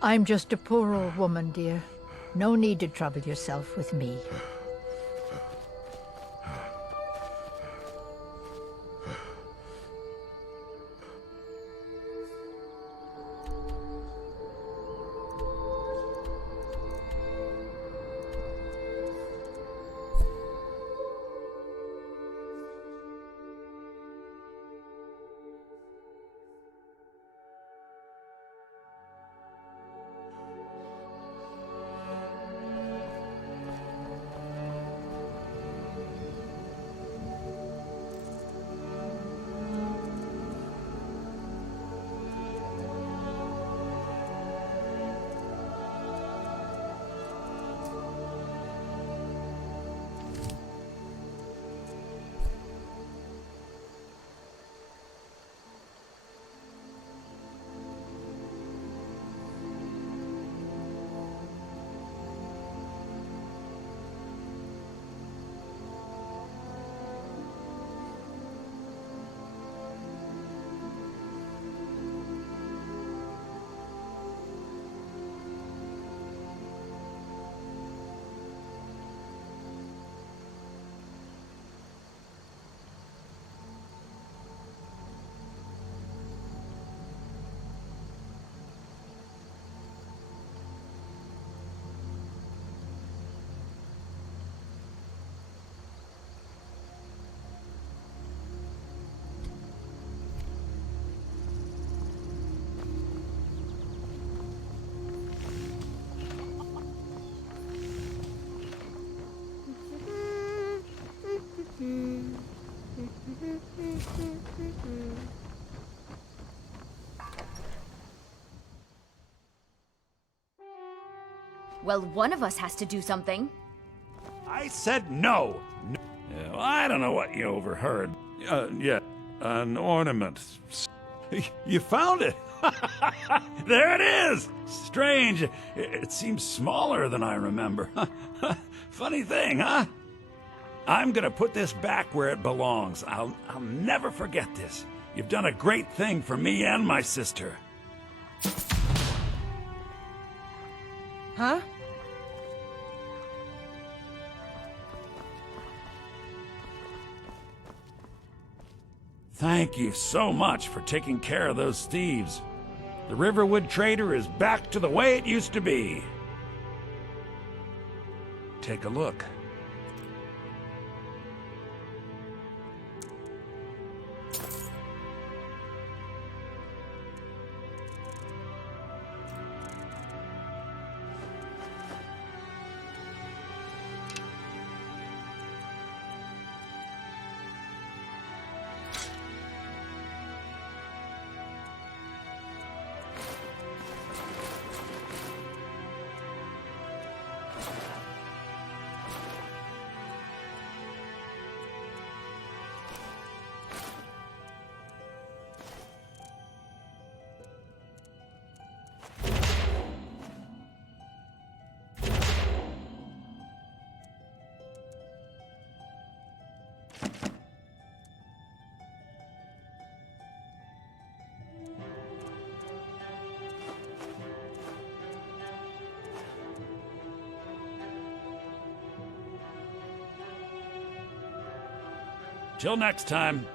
I'm just a poor old woman, dear. No need to trouble yourself with me. Well, one of us has to do something. I said no! Yeah, well, I don't know what you overheard. Yeah, an ornament. You found it! There it is! Strange. It seems smaller than I remember. Funny thing, huh? I'm gonna put this back where it belongs. I'll never forget this. You've done a great thing for me and my sister. Huh? Thank you so much for taking care of those thieves. The Riverwood Trader is back to the way it used to be. Take a look. Till next time.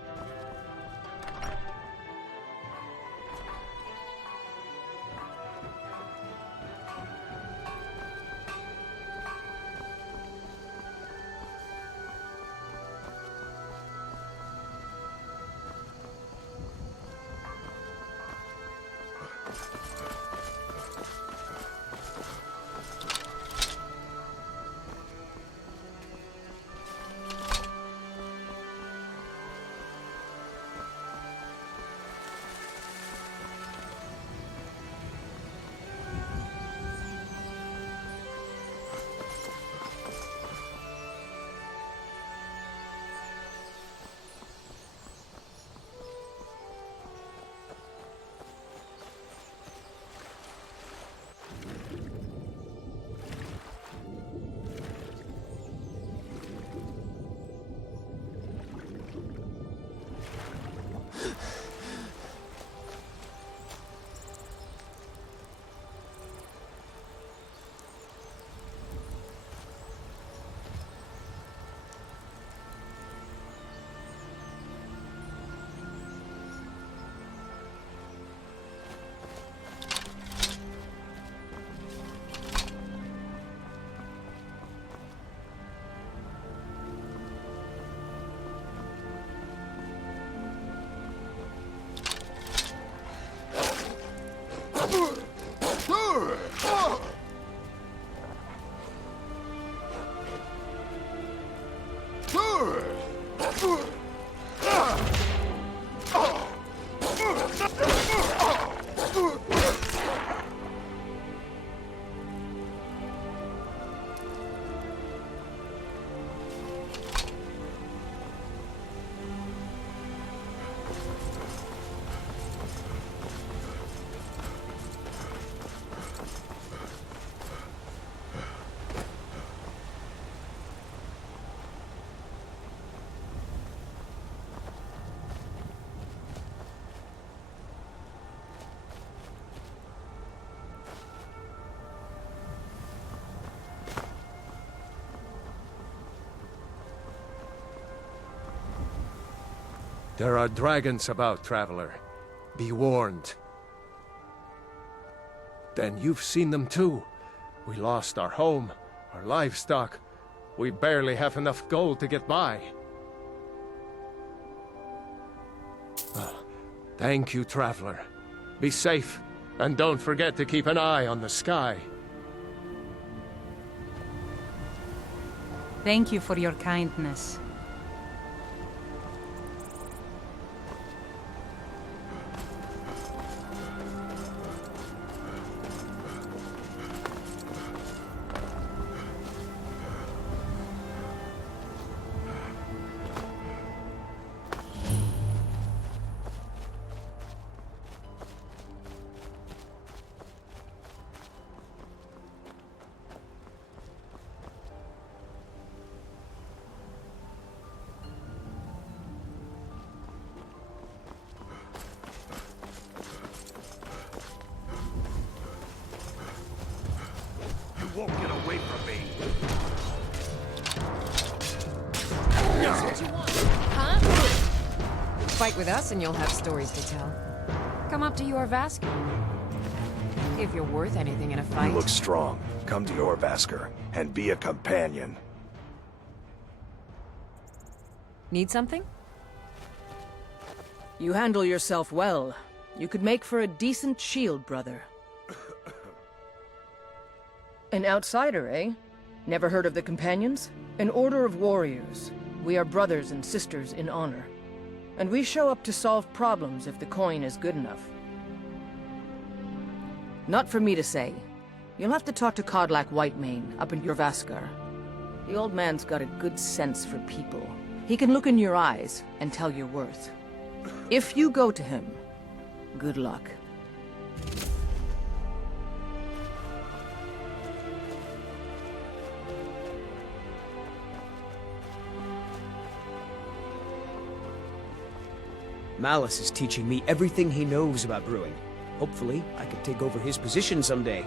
There are dragons about, traveler. Be warned. Then you've seen them too. We lost our home, our livestock. We barely have enough gold to get by. Thank you, traveler. Be safe, and don't forget to keep an eye on the sky. Thank you for your kindness. You won't get away from me. Fight with us and you'll have stories to tell. Come up to your Vasker. If you're worth anything in a fight. You look strong. Come to your Vasker and be a companion. Need something? You handle yourself well. You could make for a decent shield, brother. An outsider, eh? Never heard of the Companions? An order of warriors. We are brothers and sisters in honor. And we show up to solve problems if the coin is good enough. Not for me to say. You'll have to talk to Kodlak Whitemane up in Jorvaskar. The old man's got a good sense for people. He can look in your eyes and tell your worth. If you go to him, good luck. Malice is teaching me everything he knows about brewing. Hopefully, I can take over his position someday.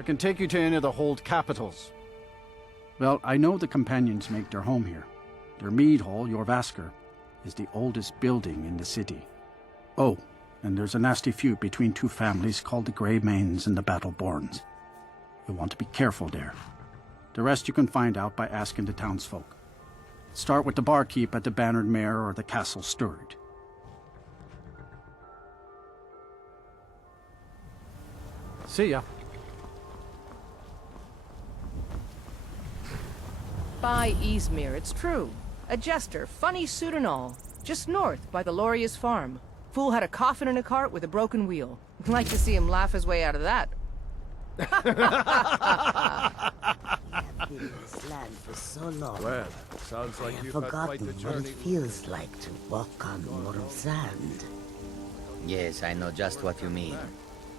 I can take you to any of the hold capitals. Well, I know the Companions make their home here. Their mead hall, Jorvaskar, is the oldest building in the city. Oh, and there's a nasty feud between two families called the Greymanes and the Battleborns. You'll want to be careful there. The rest you can find out by asking the townsfolk. Start with the barkeep at the Bannered Mare or the Castle Stirred. See ya. By Izmir, it's true. A jester, funny suit and all. Just north, by the Loria's farm. Fool had a coffin in a cart with a broken wheel. Like to see him laugh his way out of that. I've been in this land for so long. Well, sounds like I've you've had quite forgotten the what it journey. feels like to walk on more of sand. Yes, I know just what you mean.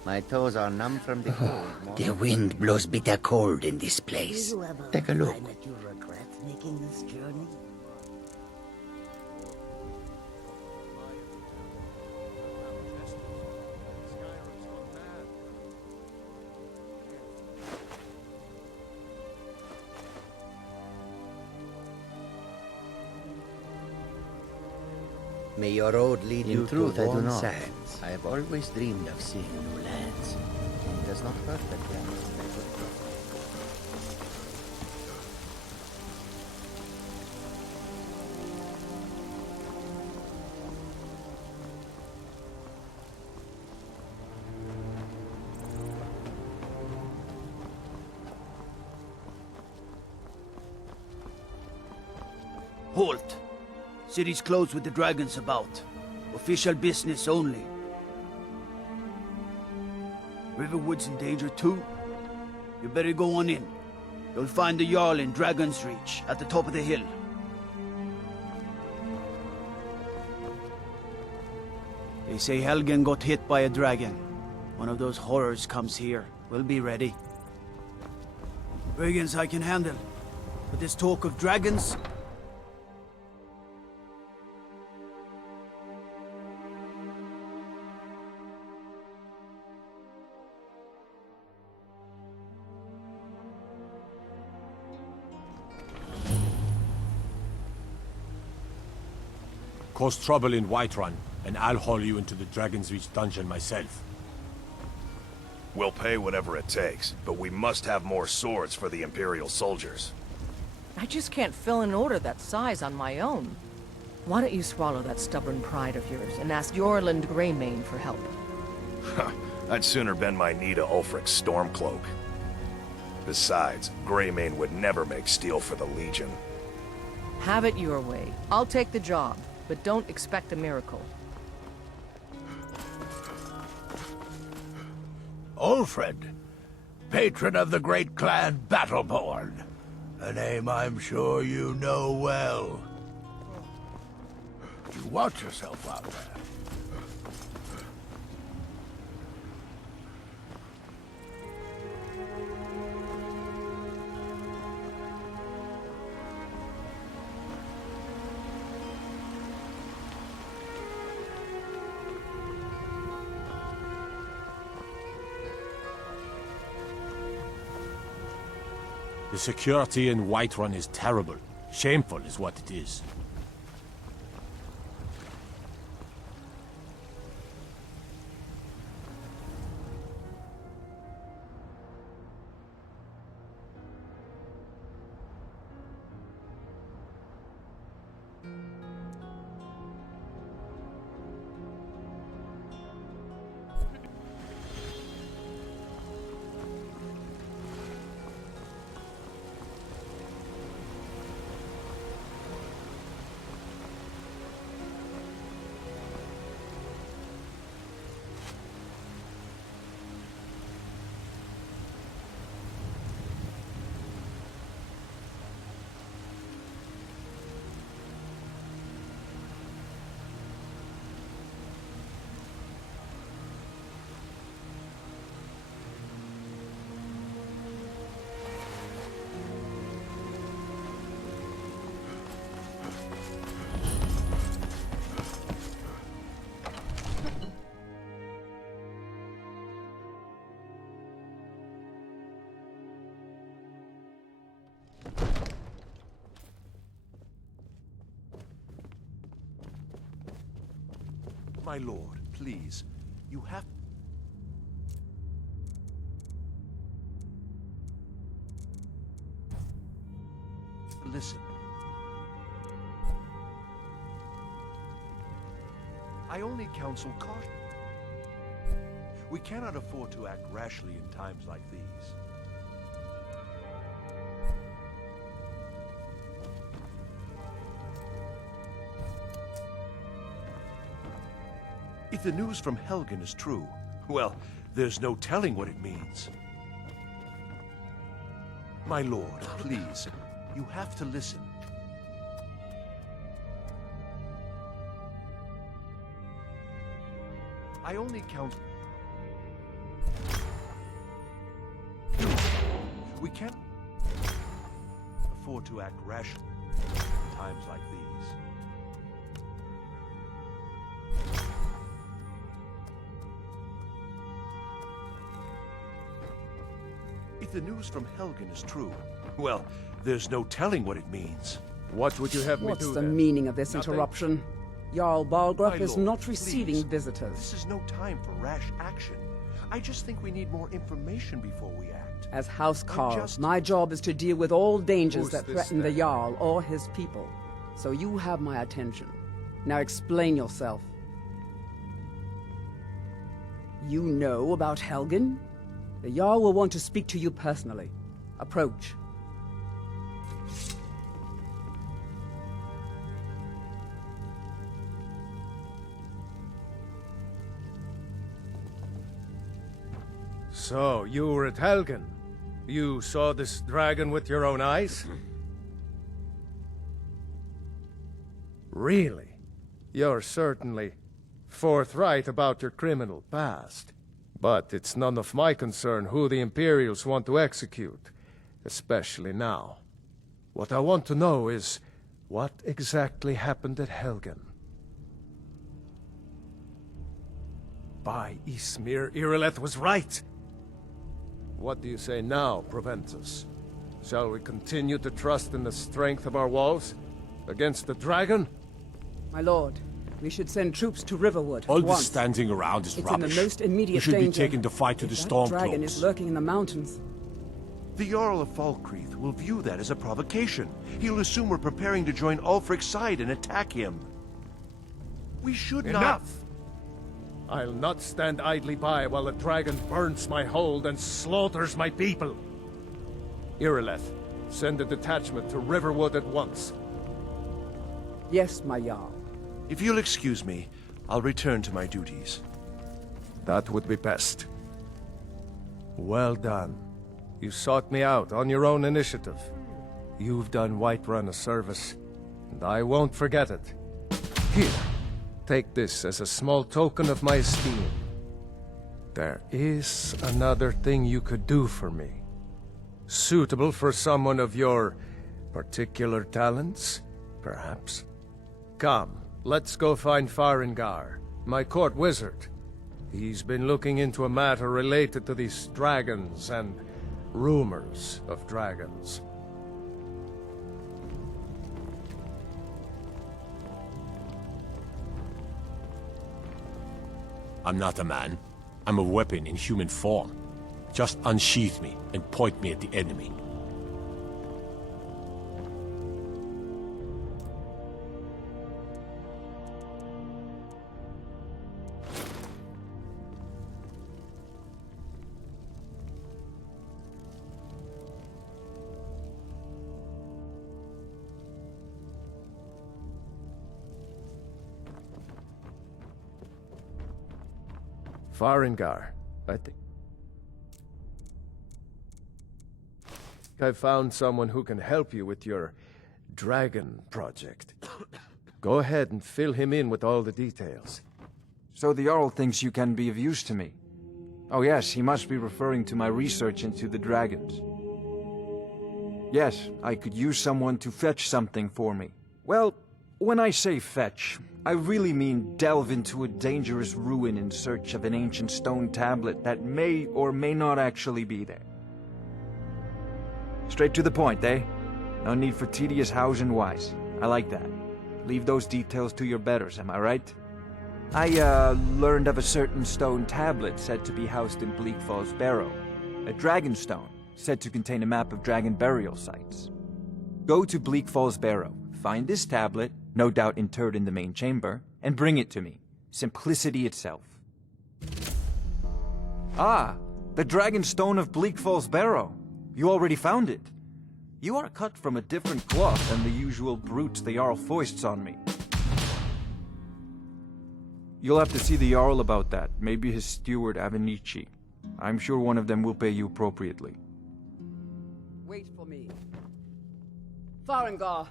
My toes are numb from the cold. The wind blows bitter cold in this place. Take a look. Find that you regret making this journey? May your road lead you in to truth, I do warm not. sands. I have always dreamed of seeing new lands. It does not hurt that we are not very good. Halt! City's closed with the dragons about. Official business only. Riverwood's in danger too. You better go on in. You'll find the Jarl in Dragon's Reach, at the top of the hill. They say Helgen got hit by a dragon. One of those horrors comes here. We'll be ready. Brigands I can handle. But this talk of dragons... Cause trouble in Whiterun, and I'll haul you into the Dragon's Reach dungeon myself. We'll pay whatever it takes, but we must have more swords for the Imperial soldiers. I just can't fill an order that size on my own. Why don't you swallow that stubborn pride of yours and ask Yorland Greymane for help? I'd sooner bend my knee to Ulfric's Stormcloak. Besides, Greymane would never make steel for the Legion. Have it your way. I'll take the job, but don't expect a miracle. Ulfred, patron of the great clan Battleborn. A name I'm sure you know well. You watch yourself out there. The security in Whiterun is terrible. Shameful is what it is. My lord, please. You have... Listen. I only counsel caution. We cannot afford to act rashly in times like these. If the news from Helgen is true, well, there's no telling what it means. My lord, please, you have to listen. I only count... We can't afford to act rashly in times like these. If the news from Helgen is true, well, there's no telling what it means. What would you have me do? What's the meaning of this interruption? Jarl Balgruuf is not please. receiving visitors. This is no time for rash action. I just think we need more information before we act. As House Carl, my job is to deal with all dangers Who's that this threaten the then? Jarl or his people. So you have my attention. Now explain yourself. You know about Helgen? The Jarl will want to speak to you personally. Approach. So, you were at Helgen. You saw this dragon with your own eyes? Really? You're certainly forthright about your criminal past. But it's none of my concern who the Imperials want to execute, especially now. What I want to know is, what exactly happened at Helgen? By Ysmir, Irileth was right! What do you say now, Proventus? Shall we continue to trust in the strength of our walls? Against the dragon? My lord, we should send troops to Riverwood. All once. this standing around is it's rubbish. in the most immediate We should danger. be taking the fight to the That dragon Stormcloaks. is lurking in the mountains. The Jarl of Falkreath will view that as a provocation. He'll assume we're preparing to join Ulfric's side and attack him. We should not... Enough! I'll not stand idly by while the dragon burns my hold and slaughters my people. Irileth, send a detachment to Riverwood at once. Yes, my Jarl. If you'll excuse me, I'll return to my duties. That would be best. Well done. You sought me out on your own initiative. You've done Whiterun a service, and I won't forget it. Here, take this as a small token of my esteem. There is another thing you could do for me. Suitable for someone of your particular talents, perhaps? Come, let's go find Farengar, my court wizard. He's been looking into a matter related to these dragons and rumors of dragons. I'm not a man. I'm a weapon in human form. Just unsheath me and point me at the enemy. Farengar, I think I've found someone who can help you with your dragon project. Go ahead and fill him in with all the details. So the Jarl thinks you can be of use to me. Oh yes, he must be referring to my research into the dragons. Yes, I could use someone to fetch something for me. Well, when I say fetch, I really mean delve into a dangerous ruin in search of an ancient stone tablet that may or may not actually be there. Straight to the point, eh? No need for tedious hows and whys. I like that. Leave those details to your betters, am I right? I, learned of a certain stone tablet said to be housed in Bleak Falls Barrow. A dragon stone, said to contain a map of dragon burial sites. Go to Bleak Falls Barrow, find this tablet, no doubt interred in the main chamber, and bring it to me. Simplicity itself. Ah, the dragon stone of Bleak Falls Barrow. You already found it. You are cut from a different cloth than the usual brutes the Jarl foists on me. You'll have to see the Jarl about that, maybe his steward Avenici. I'm sure one of them will pay you appropriately. Wait for me. Farengar!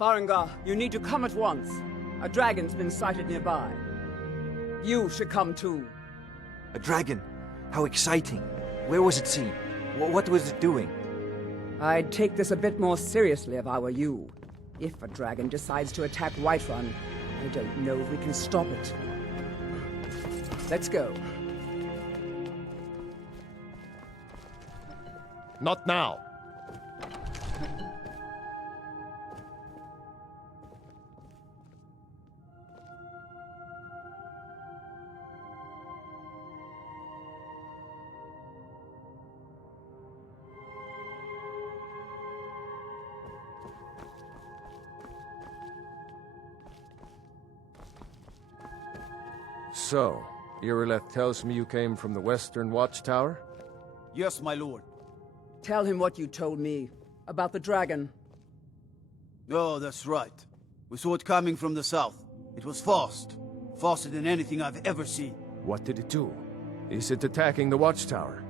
Farengar, you need to come at once. A dragon's been sighted nearby. You should come too. A dragon? How exciting. Where was it seen? What was it doing? I'd take this a bit more seriously if I were you. If a dragon decides to attack Whiterun, I don't know if we can stop it. Let's go. Not now. So, Irileth tells me you came from the Western Watchtower? Yes, my lord. Tell him what you told me about the dragon. Oh, that's right. We saw it coming from the south. It was fast. Faster than anything I've ever seen. What did it do? Is it attacking the watchtower?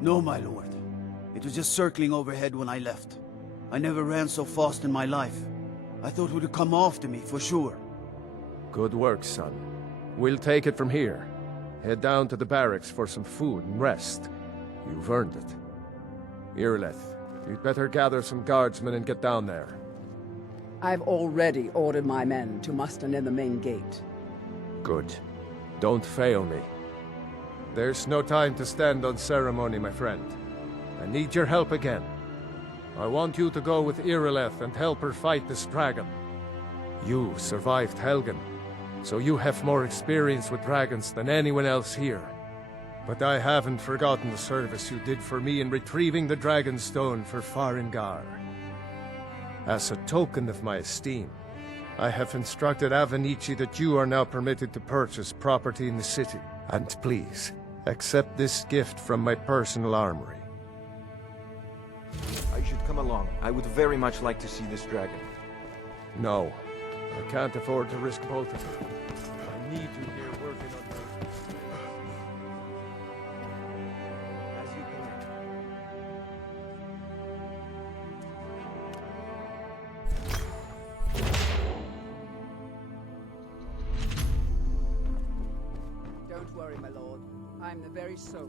No, my lord. It was just circling overhead when I left. I never ran so fast in my life. I thought it would come after me, for sure. Good work, son. We'll take it from here. Head down to the barracks for some food and rest. You've earned it. Irileth, you'd better gather some guardsmen and get down there. I've already ordered my men to muster near the main gate. Good. Don't fail me. There's no time to stand on ceremony, my friend. I need your help again. I want you to go with Irileth and help her fight this dragon. You survived Helgen, so you have more experience with dragons than anyone else here. But I haven't forgotten the service you did for me in retrieving the Dragon Stone for Farengar. As a token of my esteem, I have instructed Avenici that you are now permitted to purchase property in the city. And please, accept this gift from my personal armory. I should come along. I would very much like to see this dragon. No, I can't afford to risk both of you. I need you here working on your... As you command. Don't worry, my lord. I'm the very soul.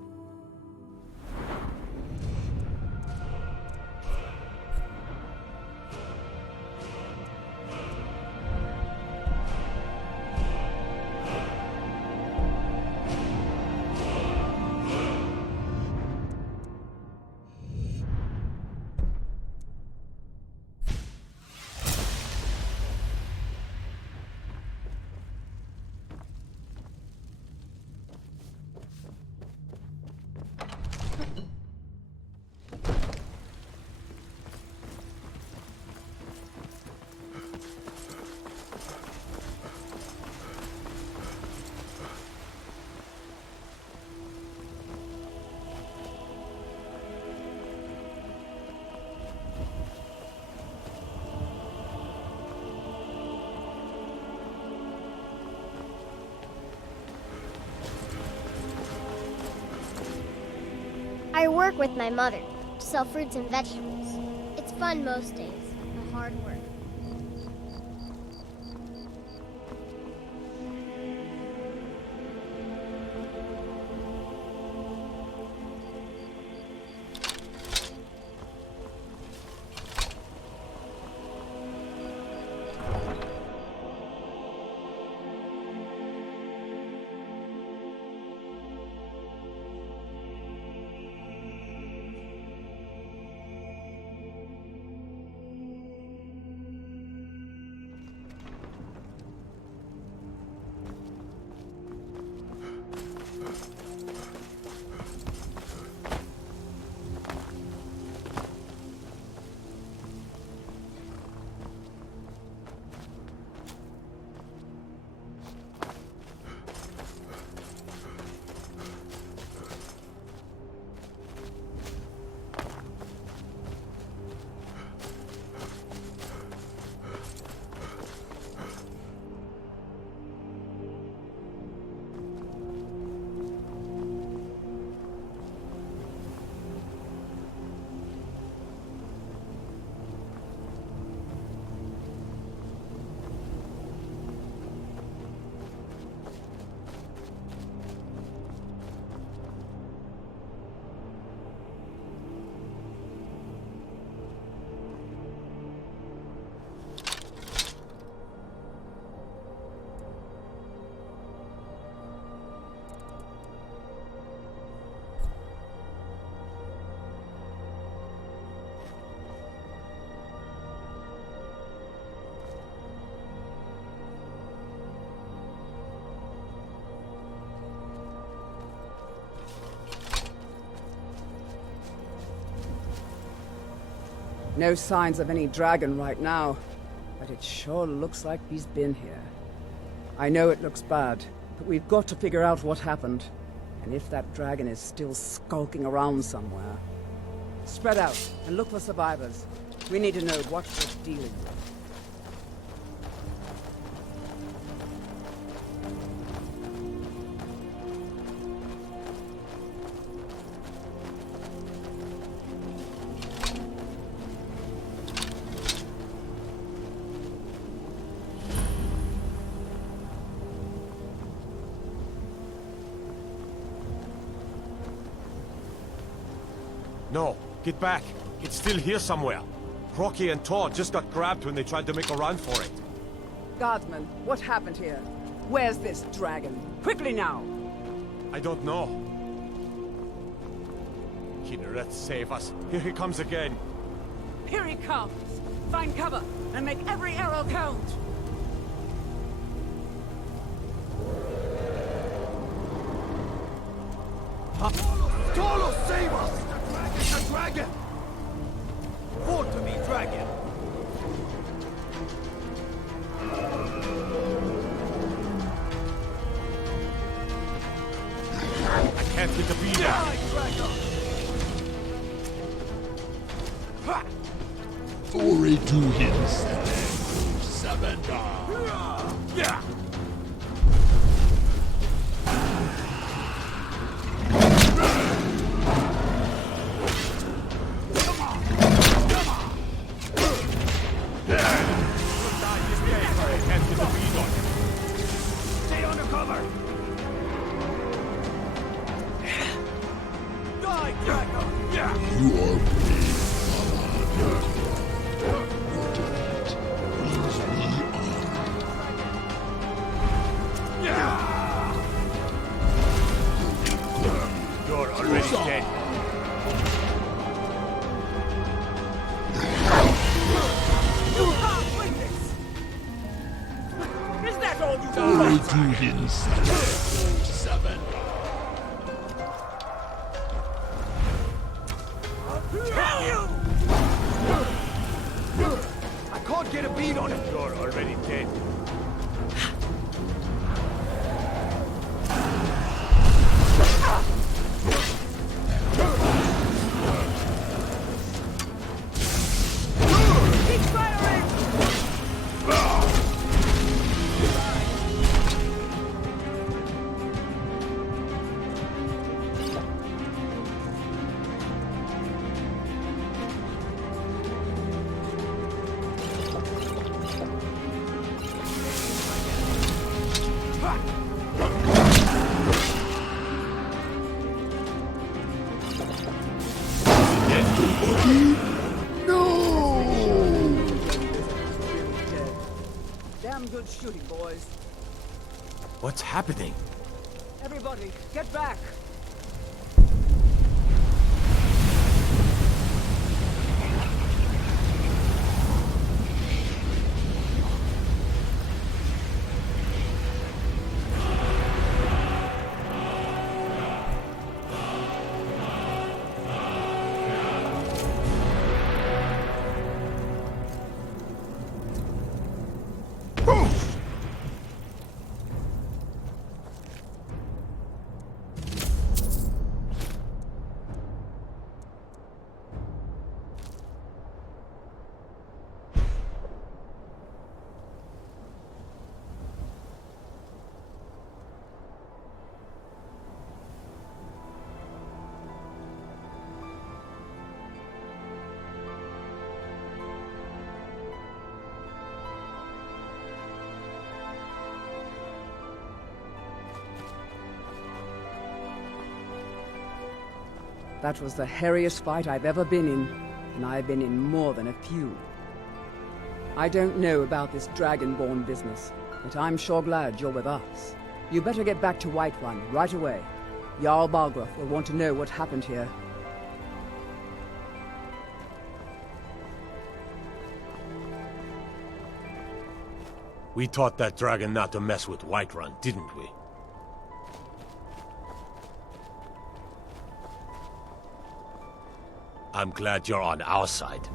I work with my mother to sell fruits and vegetables. It's fun most days, but hard work. No signs of any dragon right now, but it sure looks like he's been here. I know it looks bad, but we've got to figure out what happened, and if that dragon is still skulking around somewhere. Spread out and look for survivors. We need to know what we're dealing with. No, get back. It's still here somewhere. Rocky and Tor just got grabbed when they tried to make a run for it. Guardsman, what happened here? Where's this dragon? Quickly now! I don't know. Kinneret, save us. Here he comes again. Here he comes! Find cover and make every arrow count! Tolo, save us! It's a dragon! Fall to me, dragon! I can't hit the beat Die, dragon! Glory to him, seven. Yeah! Stay under cover! Die, dragon! Yeah! You are brave, Mama. Your defeat brings me honor. You're already dead. You can't win this! Is that all you Glory got? to him, seven. Kill you! I can't get a beat on it! You're already dead. Keep firing! Damn good shooting, boys. What's happening? Everybody, get back! That was the hairiest fight I've ever been in, and I've been in more than a few. I don't know about this Dragonborn business, but I'm sure glad you're with us. You better get back to Whiterun right away. Jarl Balgruuf will want to know what happened here. We taught that dragon not to mess with Whiterun, didn't we? I'm glad you're on our side.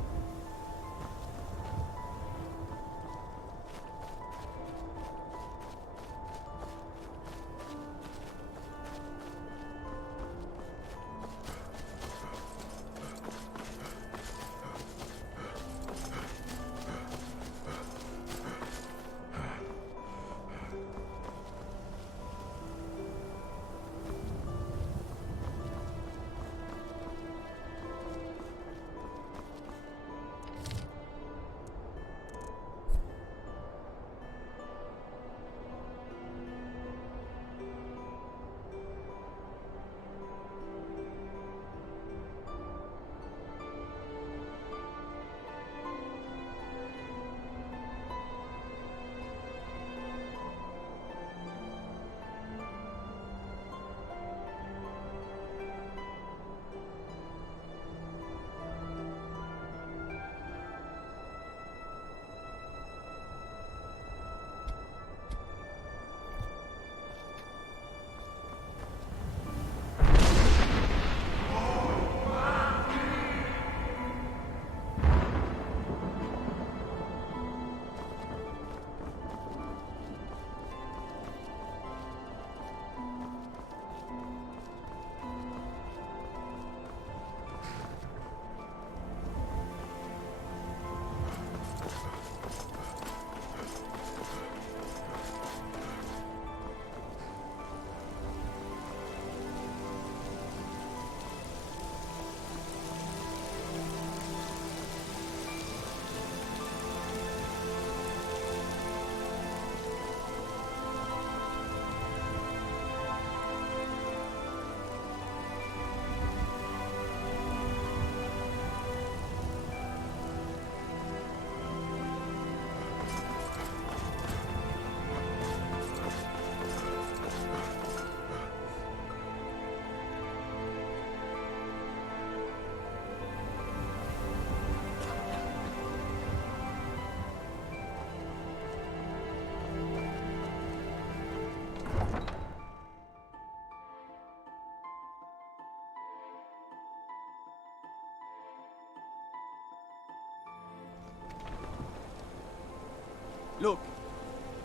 Look,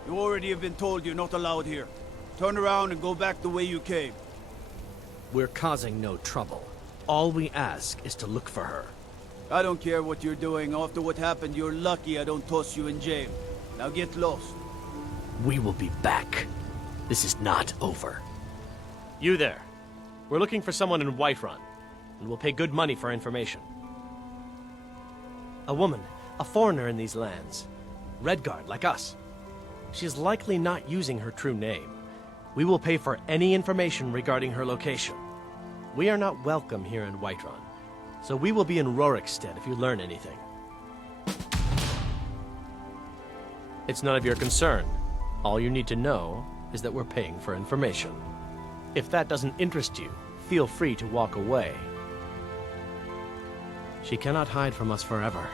you already have been told you're not allowed here. Turn around and go back the way you came. We're causing no trouble. All we ask is to look for her. I don't care what you're doing. After what happened, you're lucky I don't toss you in jail. Now get lost. We will be back. This is not over. You there. We're looking for someone in Whiterun, and we'll pay good money for information. A woman, a foreigner in these lands. Redguard, like us. She's likely not using her true name. We will pay for any information regarding her location. We are not welcome here in Whiterun, so we will be in Rorikstead if you learn anything. It's none of your concern. All you need to know is that we're paying for information. If that doesn't interest you, feel free to walk away. She cannot hide from us forever.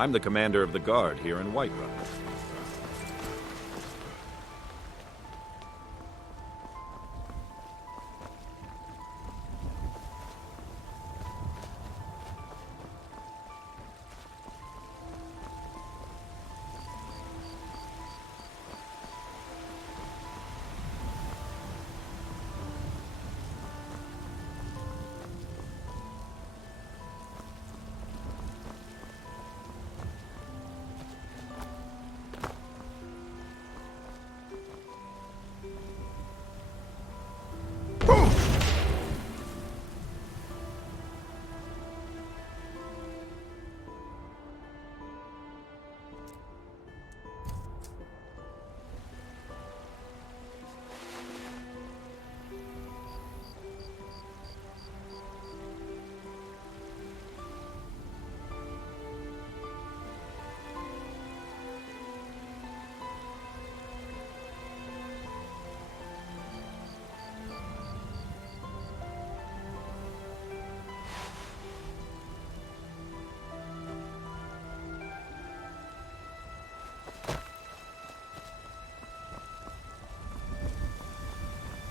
I'm the commander of the guard here in Whiterun.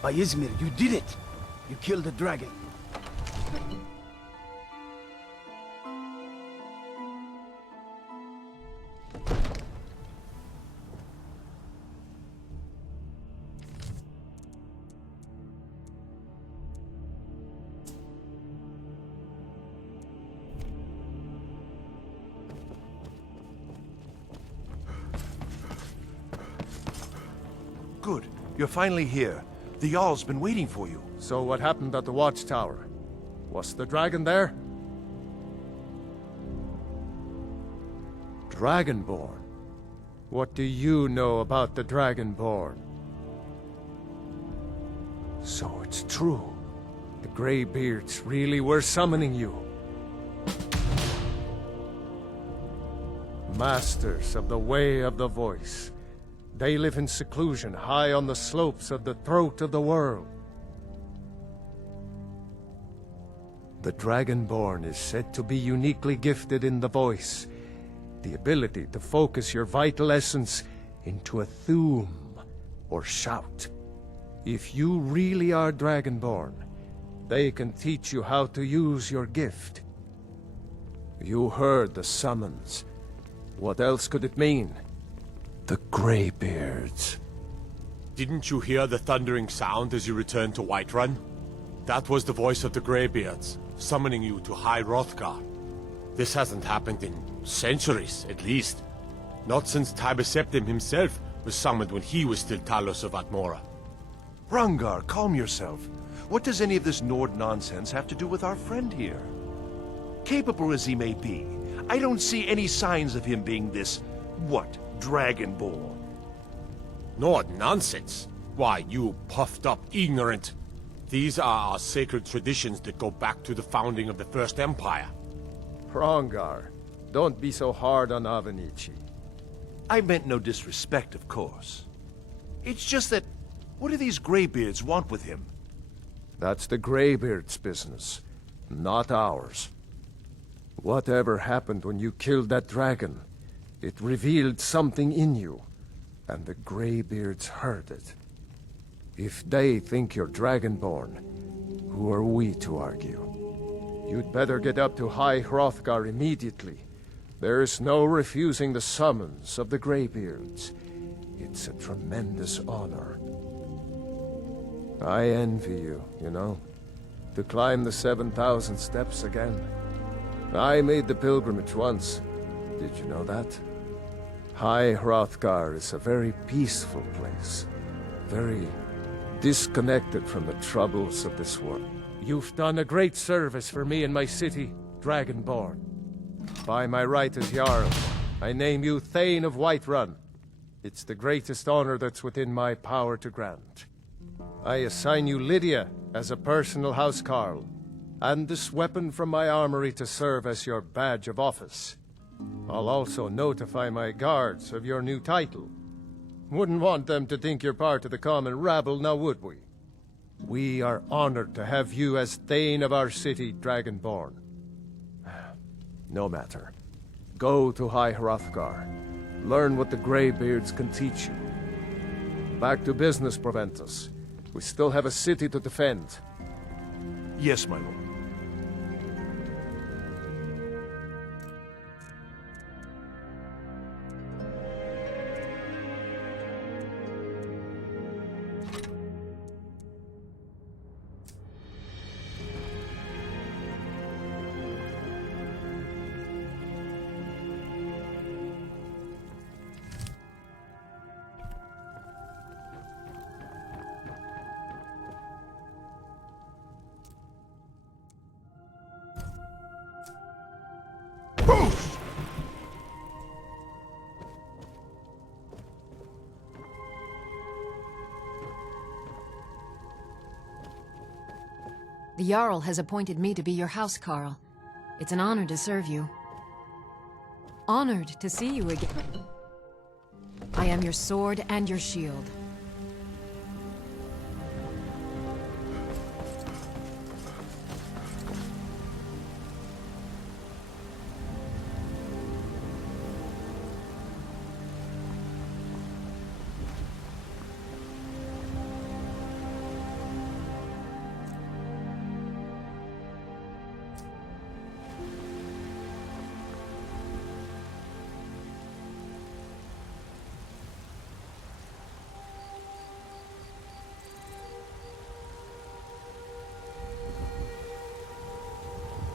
By Izmir, you did it! You killed the dragon. Good. You're finally here. The Jarl's been waiting for you. So what happened at the watchtower? Was the dragon there? Dragonborn? What do you know about the Dragonborn? So it's true. The Greybeards really were summoning you. Masters of the Way of the Voice. They live in seclusion, high on the slopes of the throat of the world. The Dragonborn is said to be uniquely gifted in the voice, the ability to focus your vital essence into a thume, or shout. If you really are Dragonborn, they can teach you how to use your gift. You heard the summons. What else could it mean? The Greybeards. Didn't you hear the thundering sound as you returned to Whiterun? That was the voice of the Greybeards, summoning you to High Hrothgar. This hasn't happened in centuries, at least. Not since Tiber Septim himself was summoned when he was still Talos of Atmora. Hrongar, calm yourself. What does any of this Nord nonsense have to do with our friend here? Capable as he may be, I don't see any signs of him being this, Dragonborn. Nord nonsense? Why, you puffed up ignorant. These are our sacred traditions that go back to the founding of the First Empire. Hrongar, don't be so hard on Avenici. I meant no disrespect, of course. It's just that What do these Greybeards want with him? That's the Greybeards' business, not ours. Whatever happened when you killed that dragon, it revealed something in you, and the Greybeards heard it. If they think you're Dragonborn, who are we to argue? You'd better get up to High Hrothgar immediately. There's no refusing the summons of the Greybeards. It's a tremendous honor. I envy you, you know, to climb the 7,000 steps again. I made the pilgrimage once. Did you know that? High Hrothgar is a very peaceful place. Very disconnected from the troubles of this world. You've done a great service for me and my city, Dragonborn. By my right as Jarl, I name you Thane of Whiterun. It's the greatest honor that's within my power to grant. I assign you Lydia as a personal housecarl, and this weapon from my armory to serve as your badge of office. I'll also notify my guards of your new title. Wouldn't want them to think you're part of the common rabble, now would we? We are honored to have you as Thane of our city, Dragonborn. No matter. Go to High Hrothgar. Learn what the Greybeards can teach you. Back to business, Proventus. We still have a city to defend. Yes, my lord. The Jarl has appointed me to be your housecarl. It's an honor to serve you. Honored to see you again. I am your sword and your shield.